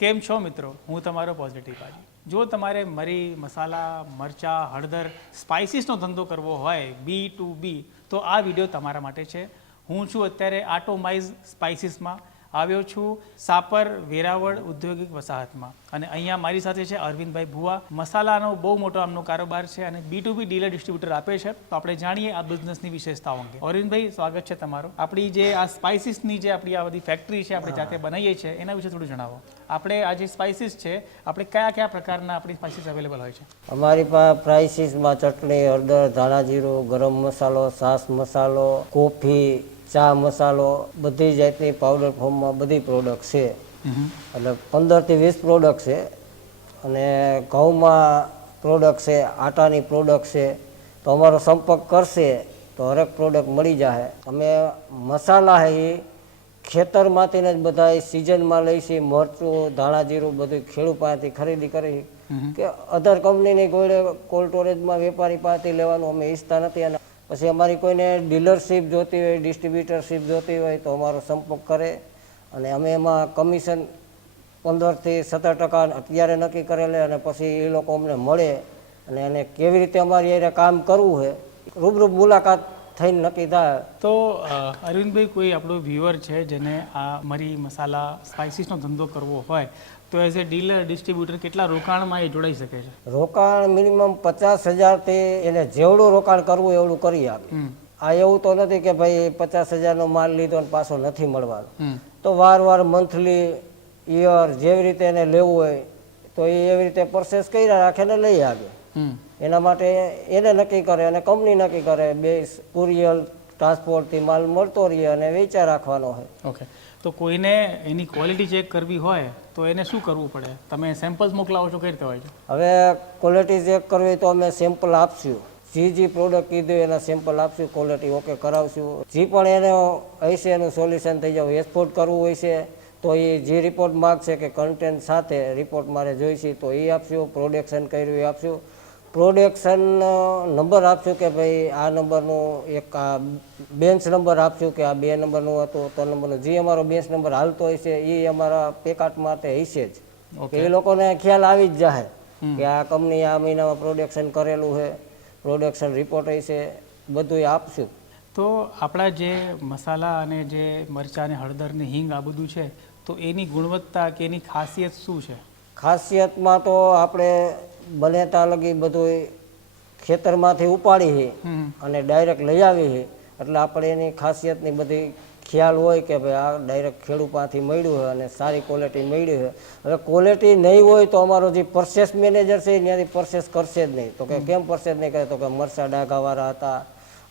કેમ છો મિત્રો? હું તમારો પોઝિટિવ પાજી. જો તમારે મરી, મસાલા, મરચાં, હળદર, સ્પાઇસીસનો ધંધો કરવો હોય B2B તો આ વિડીયો તમારા માટે છે. હું છું અત્યારે આટોમાઇઝ સ્પાઇસીસમાં આવ્યો છું, સાપર વેરાવળ ઔદ્યોગિક વસાહતમાં, અને અહીંયા મારી સાથે છે અરવિંદભાઈ ભુવા. મસાલાનો બહુ મોટો આમનો કારોબાર છે અને B2B ડીલર ડિસ્ટ્રીબ્યુટર આપે છે. તો આપણે જાણીએ આ બિઝનેસની વિશેષતાઓ અંગે. અરવિંદભાઈ, સ્વાગત છે તમારું. આપણી જે આ સ્પાઇસીસની જે આપણી આ બધી ફેક્ટરી છે, આપણે જાતે બનાવીએ છીએ, એના વિશે થોડું જણાવો. આપણે આ જે સ્પાઇસીસ છે, આપણે કયા કયા પ્રકારના આપણી સ્પાઇસીસ અવેલેબલ હોય છે? અમારી પાસે સ્પાઇસીસમાં ચટણી, હળદર, ધાણા જીરું, ગરમ મસાલો, સાસ મસાલો, કોફી, ચા મસાલો, બધી જાતની પાવડર ફોર્મમાં બધી પ્રોડક્ટ છે. એટલે 15 થી 20 પ્રોડક્ટ છે. અને ઘઉંમાં પ્રોડક્ટ છે, આટાની પ્રોડક્ટ છે. તો અમારો સંપર્ક કરશે તો હરેક પ્રોડક્ટ મળી જાય. અમે મસાલા છે એ ખેતરમાંથી જ બધા સિઝનમાં લઈશી. મરચું, ધાણા જીરું બધું ખેડૂત પાસેથી ખરીદી કરી કે અધર કંપનીની કોલ્ડ સ્ટોરેજમાં વેપારી પાસેથી લેવાનું અમે ઈચ્છતા નથી. અને પછી અમારી કોઈને ડીલરશીપ જોતી હોય, ડિસ્ટ્રીબ્યુટરશીપ જોતી હોય તો અમારો સંપર્ક કરે અને અમે એમાં કમિશન 15 થી 17% અત્યારે નક્કી કરેલે. અને પછી એ લોકો અમને મળે અને એને કેવી રીતે અમારી એને કામ કરવું છે રૂબરૂ મુલાકાત થઈને નક્કી થાય. તો અરવિંદભાઈ, કોઈ આપણો વ્યુઅર છે જેને આ મરી, મસાલા, સ્પાઇસીસનો ધંધો કરવો હોય તો એઝ એ ડીલર ડિસ્ટ્રીબ્યુટર કેટલા રોકાણમાં એ જોડાઈ શકે છે? રોકાણ મિનિમમ 50,000 થી એને જેવડું રોકાણ કરવું એવડું કરી આપે. આ એવું તો નથી કે ભાઈ 50,000 નો માલ લીધો ને પાછો નથી મળવાનો. તો વાર મંથલી, યર જેવી રીતે એને લેવું હોય તો એ એવી રીતે પ્રોસેસ કર્યા રાખે ને લઈ આવે. એના માટે એને નક્કી કરે અને કંપની નક્કી કરે. બે કુરિયર ટ્રાન્સપોર્ટથી માલ મળતો રહીએ અને વેચા રાખવાનો હોય. ઓકે. તો કોઈને એની ક્વોલિટી ચેક કરવી હોય તો એને શું કરવું પડે? તમે સેમ્પલ્સ મોકલાવો છો, કઈ રીતે હોય છે? હવે ક્વોલિટી ચેક કરવી તો અમે સેમ્પલ આપશું. જે પ્રોડક્ટ કીધું એના સેમ્પલ આપશું, ક્વોલિટી ઓકે કરાવશું. જે પણ એને હશે એનું સોલ્યુશન થઈ જાવ. એક્સપોર્ટ કરવું હોય છે તો એ જે રિપોર્ટ માગશે કે કન્ટેન્ટ સાથે રિપોર્ટ મારે જોઈશે તો એ આપશું. પ્રોડક્શન કર્યું એ આપશું. પ્રોડક્શન નંબર આપશું કે ભાઈ આ નંબરનું એક આ બેન્ચ નંબર આપશું કે આ 2 નંબરનું હતું, 3 નંબરનું. જે અમારો બેન્ચ નંબર હાલતો હોય છે એ અમારા પેકાટ માટે હશે જ. એ લોકોને ખ્યાલ આવી જ જાય કે આ કંપની આ મહિનામાં પ્રોડક્શન કરેલું છે, પ્રોડક્શન રિપોર્ટ હશે, બધું આપશું. તો આપણા જે મસાલા અને જે મરચાં અને હળદર ને હિંગ આ બધું છે, તો એની ગુણવત્તા કે એની ખાસિયત શું છે? ખાસિયતમાં તો આપણે બને ત્યાં લગી બધું ખેતરમાંથી ઉપાડી છે અને ડાયરેક્ટ લઈ આવી છે. એટલે આપણે એની ખાસિયતની બધી ખ્યાલ હોય કે ભાઈ આ ડાયરેક્ટ ખેડૂત પાસેથી મળ્યું છે અને સારી ક્વોલિટી મળી છે. હવે ક્વોલિટી નહીં હોય તો અમારો જે પરચેસ મેનેજર છે ત્યાંથી પરચેસ કરશે જ નહીં. તો કે કેમ પરચેસ નહીં કરે? તો કે મરચાં ડાઘાવાળા હતા,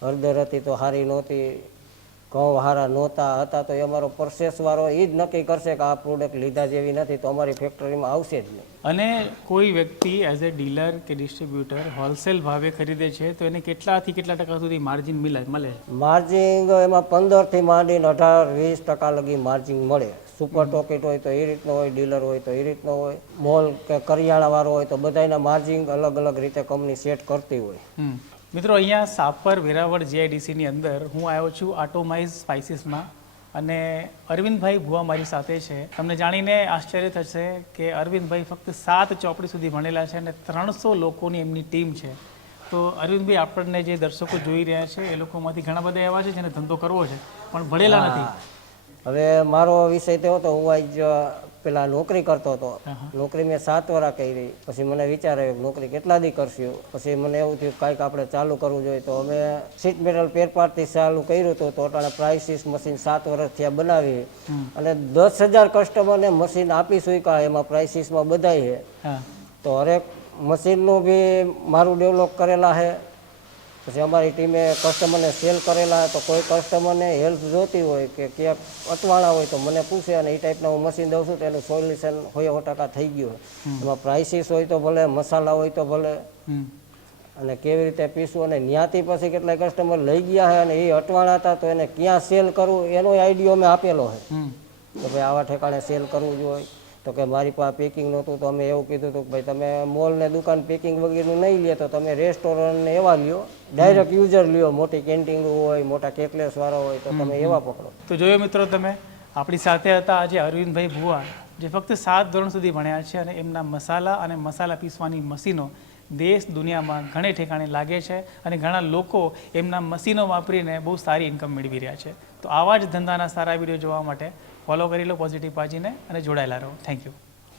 હળદર હતી તો સારી નહોતી, ઘઉં સારા નહોતા હતા, તો એ અમારો પરચેસવાળો એ જ નક્કી કરશે કે આ પ્રોડક્ટ લીધા જેવી નથી તો અમારી ફેક્ટરીમાં આવશે જ નહીં. અને કોઈ વ્યક્તિ એઝ એ ડીલર કે ડિસ્ટ્રીબ્યુટર હોલસેલ ભાવે ખરીદે છે તો એને કેટલાથી કેટલા ટકા સુધી માર્જિન મળે? માર્જિન એમાં 15 થી માંડીને 18-20% લગી માર્જિન મળે. સુપર ટોકેટ હોય તો એ રીતનો હોય, ડીલર હોય તો એ રીતનો હોય, મોલ કે કરિયાણાવાળો હોય તો બધાના માર્જિન અલગ અલગ રીતે કંપની સેટ કરતી હોય. મિત્રો, અહીંયા સાપર વેરાવળ GIDCની અંદર હું આવ્યો છું આટોમાઇઝ સ્પાઇસીસમાં, અને અરવિંદભાઈ ભુવા મારી સાથે છે. તમને જાણીને આશ્ચર્ય થશે કે અરવિંદભાઈ ફક્ત 7 ચોપડી સુધી ભણેલા છે અને 300 લોકોની એમની ટીમ છે. તો અરવિંદભાઈ, આપણને જે દર્શકો જોઈ રહ્યા છે એ લોકોમાંથી ઘણા બધા એવા છે જેને ધંધો કરવો છે પણ ભણેલા નથી. હવે મારો વિષય તેવો હતો, હું આજ પેલા નોકરી કરતો હતો. નોકરી મેં 7 વર્ષ કરી. પછી મને વિચાર આવ્યો નોકરી કેટલા દી કરશું. પછી મને એવું થયું કાંઈક આપણે ચાલુ કરવું જોઈએ. તો અમે સીટ મેટલ પેરપાટથી ચાલુ કર્યું હતું. તો અટાણે પ્રાઇસીસ મશીન 7 વર્ષ થયા બનાવી અને 10,000 કસ્ટમરને મશીન આપી શક્યા. એમાં પ્રાઇસીસમાં બધાય છે. તો હરેક મશીનનું બી મારું ડેવલપ કરેલા છે. પછી અમારી ટીમે કસ્ટમરને સેલ કરેલા. તો કોઈ કસ્ટમરને હેલ્પ જોતી હોય કે ક્યાંક અટવાણા હોય તો મને પૂછે અને એ ટાઈપના હું મશીન દઉં છું તો એનું સોલ્યુશન 100% થઈ ગયું. એમાં પ્રાઇસીસ હોય તો ભલે, મસાલા હોય તો ભલે, અને કેવી રીતે પીસવું. અને ત્યાંથી પછી કેટલાય કસ્ટમર લઈ ગયા છે અને એ અટવાણા હતા તો એને ક્યાં સેલ કરવું એનો આઈડિયો અમે આપેલો છે કે ભાઈ આવા ઠેકાણે સેલ કરવું જોઈએ. તો કે મારી પાસે પેકિંગ નહોતું તો અમે એવું કીધું હતું કે ભાઈ તમે મોલ ને દુકાન પેકિંગ વગેરેનું નહીં લે તો તમે રેસ્ટોરન્ટ ને એવા લ્યો, ડાયરેક્ટ યુઝર લ્યો. મોટી કેન્ટીન હોય, મોટા કેકલેસ વાળા હોય તો તમે એવા પકડો. તો જોયો મિત્રો, તમે આપણી સાથે હતા આજે અરવિંદભાઈ ભુવા, જે ફક્ત 7 ધોરણ સુધી ભણ્યા છે અને એમના મસાલા અને મસાલા પીસવાની મશીનો દેશ દુનિયામાં ઘણે ઠેકાણે લાગે છે અને ઘણા લોકો એમના મશીનો વાપરીને બહુ સારી ઇન્કમ મેળવી રહ્યા છે. તો આવા જ ધંધાના સારા વિડીયો જોવા માટે ફોલો કરી લો પોઝિટિવ પાજીને અને જોડાયેલા રહો. Thank you.